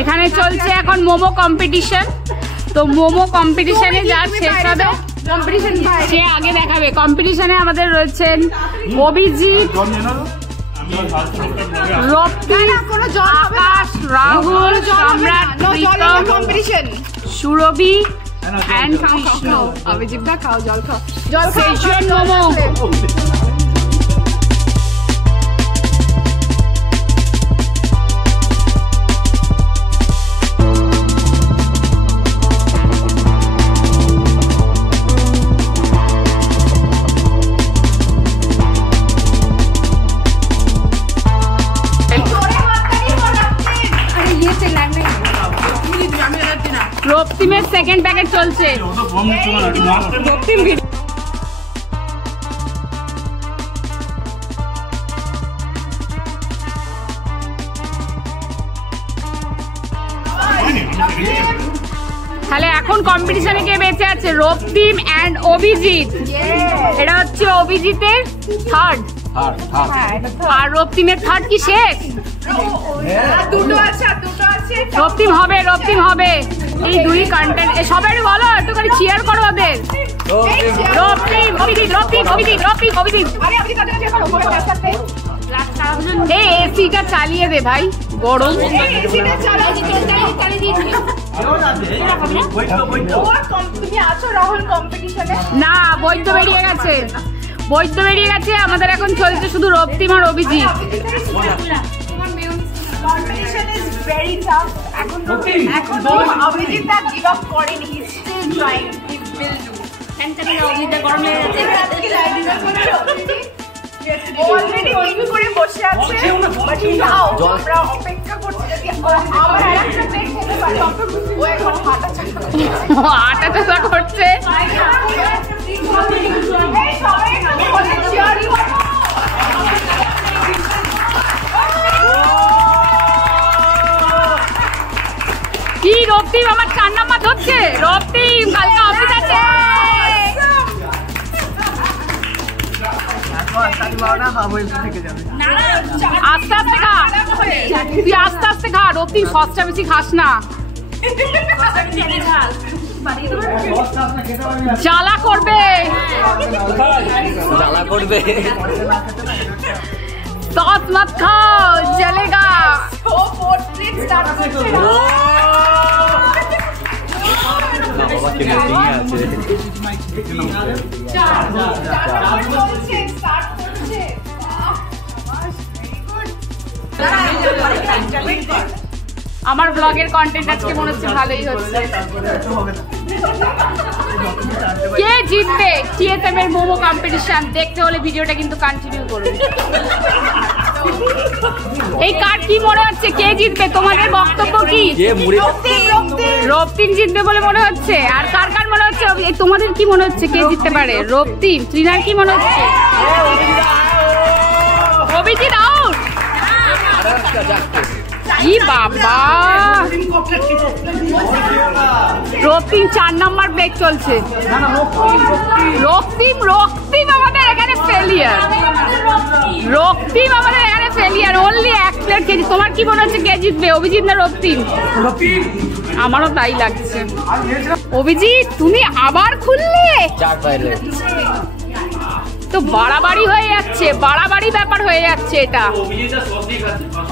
এখানে চলছে এখন মোমো কম্পিটিশন। তো মোমো কম্পিটিশনে যার শেষ হবে সে আগে দেখাবে। কম্পিটিশনে আমাদের রয়েছেন অভিজিৎ, রপ্তিম, আকাশ, রাহুল, সম্রাট, প্রীতম, সুরভি এন্ড কৃষ্ণ। অভিজিৎ দা খাও, জল খাও, জল খাও। সেশন মোমো। রক্তিমের সেকেন্ড প্যাকেট চলছে। তাহলে এখন কম্পিটিশনে কে বেঁচে আছে? রক্তিম এন্ড অভিজিৎ। এটা হচ্ছে অভিজিতের থার্ড আর রক্তিমের থার্ড কি শেষ? দুটো আছে, আর দুটো আছে। রক্তিম হবে, রক্তিম হবে। এই দুই কন্টেন্ট সবাই বলো, একটু করে চিয়ার করো ওদের। রক্তিম, অভিজিৎ, রক্তিম, অভিজিৎ, রক্তিম, অভিজিৎ। এই এসিটা চালিয়ে দে ভাই, গরম। না, বৈদ্য বেরিয়ে গেছে, বৈদ্য বেরিয়ে গেছে। আমাদের এখন চলছে শুধু রক্তিম আর Abhijit. Competition is very tough. এখনো অভিজিৎ দা give up করেনি, he is still trying, he will do. Abhijit গরম লেগে গেছে। অলরেডি পিক করে বসে আছে, বাট নাও আমরা অপেক্ষা করছি যদি আবার আরেকটা ব্রেক খেতে পারি। ও এখন হাঁটা করছে। এই সবাই একটু বলে চিয়ার করো। কি রক্তিম আমার 4 নাম্বার ধরছে। রক্তিম কালকে অফিস আছে। আস্তে আস্তে খা, তুই আস্তে আস্তে খা। রক্তিম সসটা বেশি খাস না, জ্বালা করবে, জ্বালা করবে। সস মত খাও, জলেগা। ও ফোর্থ প্লেট স্টার্ট করছে। বাবা কি মিটিং আছে। স্টার্ট করছে। আমার ব্লগের কন্টেন্ট আজকে মনে হচ্ছে ভালোই হচ্ছে। কে জিতবে টিএসএম এর মোমো কম্পিটিশন দেখতে হলে ভিডিওটা কিন্তু কন্টিনিউ করুন। এই কার্ড কি মনে হচ্ছে কে জিতবে? তোমাদের বক্তব্য কি? রক্তিম জিতবে বলে মনে হচ্ছে। আর কার কার মনে হচ্ছে? তোমাদের কি মনে হচ্ছে কে জিততে পারে? রক্তিম। ত্রিনার কি মনে হচ্ছে? অভিজিৎ আউট। কি বাবা, রক্তিম 4 নাম্বার ব্রেক চলছে। রক্তিম আমাদের এখানে ফেলিয়ার। রক্তিম আমাদের এখানে ফেলিয়ার। Only 1 plate KG. তোমার কি মনে হচ্ছে কে জিতবে, অভিজিৎ না রক্তিম? আমারও তাই লাগছে। অভিজিৎ তুমি আবার খুললে, তো বাড়াবাড়ি হয়ে যাচ্ছে, বাড়াবাড়ি ব্যাপার হয়ে যাচ্ছে এটা।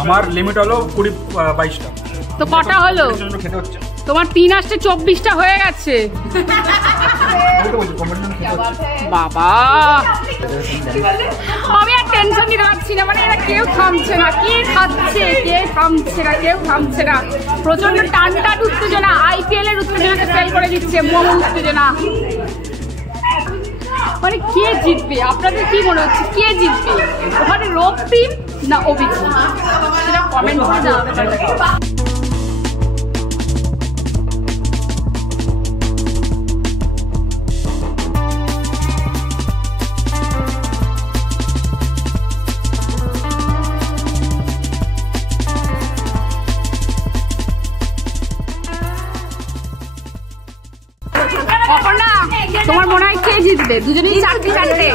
আমার লিমিট হলো 20-22টা। তো কটা হলো তোমার? 3 আসতে 24টা হয়ে গেছে। বাবা আমি আর টেনশন নিতে পারছি না। মানে এরা কেউ থামছে না, কে খাচ্ছে কে থামছে না, কেউ থামছে না। প্রচন্ড টান উত্তেজনা, IPL এর উত্তেজনাকে ফেল করে দিচ্ছে মোমো উত্তেজনা। মানে কে জিতবে? আপনাদের কি মনে হচ্ছে কে জিতবে? ওখানে রক্তিম না অভিজিৎ? সেটা কমেন্ট করে জানাতে পারবেন। তোমার মনে হয় কে জিতবে? দুজনেই 4-4টে।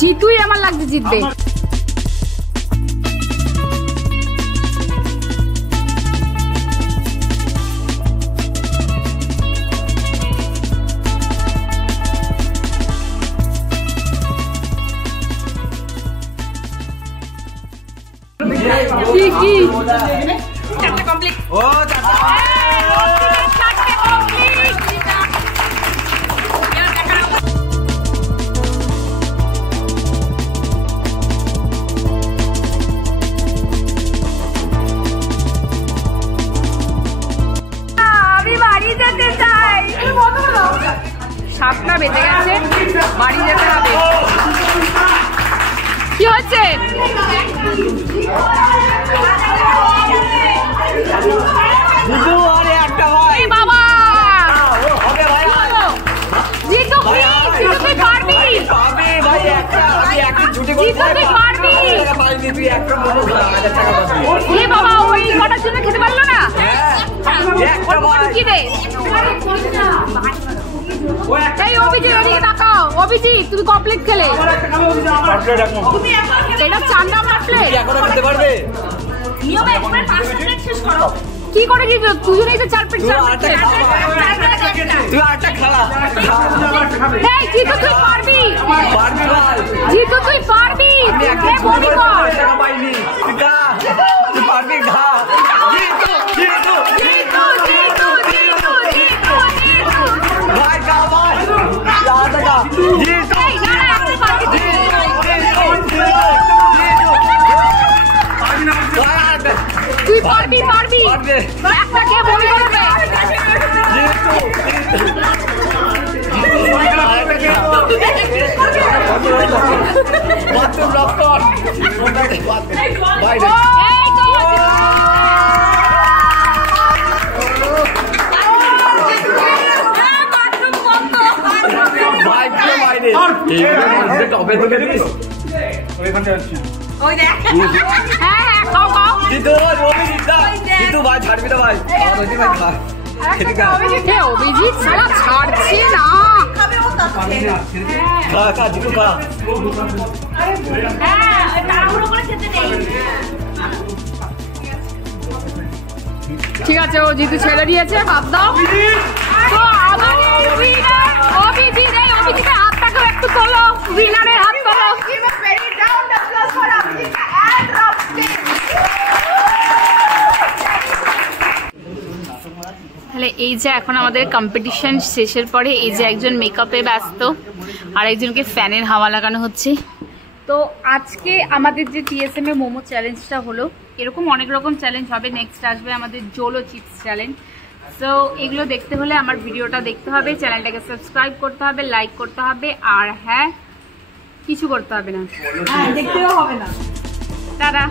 জিতুই আমার লাগছে জিতবে। কি চারটে কমপ্লিট। ও চারটা চারটে কমপ্লিট। আমি বাড়ি যেতে চাই। 7টা বেজে গেছে, বাড়ি যেতে হবে। কি হচ্ছে? এই বাবা জিতু, প্লিজ জিতু তুই পারবি, জিতু তুই পারবি। এই বাবা ওই কটার জন্য খেতে পারলো না, কি রে? এই অভিজিৎ এদিকে তাকাও। অভিজিৎ তুমি কমপ্লিট খেলে, এটা 4 নাম্বার প্লেট। নিয়মে একবার 5টা প্লেট শেষ করো। কি করে জিতু? দুজনেই তো 4 প্লেট। তুই আটটা খালা এই জিতু তুই পারবি, জিতু তুই পারবি। বমি কর। পাইনি তুই পারবি ঘা জিতু জিতু জিতু জিতু জিতু। ভাই গা ভাই আটা গা এই না না আপনি পারবি। তুই পারবি পারবি। একটা কে বমি করবে? এই তো ওই দেখ। হ্যাঁ হ্যাঁ খাও খাও। জিতু ভাই ছাড়বি না ভাই ভাই খা এ অভিজিৎ সারা ছাড়ছে না। খা খা জিতু খা হ্যাঁ, তাড়াহুড়ো করে খেতে নেই। ঠিক আছে ও জিতু ছেড়ে দিয়েছে, বাদ দাও। তো আমাদের উইনার অভিজিৎ। এই অভিজিতের হাতটাকে একটু তোলো, উইনারের হাত তোলো। Give a very round applause for Abhijit and Robin. তাহলে এই যে এখন আমাদের কম্পিটিশন শেষের পরে এই যে একজন মেকআপে ব্যস্ত আর একজনকে ফ্যানের হাওয়া লাগানো হচ্ছে। তো আজকে আমাদের যে টিএসএম এ মোমো চ্যালেঞ্জটা হলো, এরকম অনেক রকম চ্যালেঞ্জ হবে। নেক্সট আসবে আমাদের জোলো চিপস চ্যালেঞ্জ। সো এগুলো দেখতে হলে আমার ভিডিওটা দেখতে হবে, চ্যানেলটাকে সাবস্ক্রাইব করতে হবে, লাইক করতে হবে, আর হ্যাঁ কিছু করতে হবে না, দেখতেও হবে না। টাটা।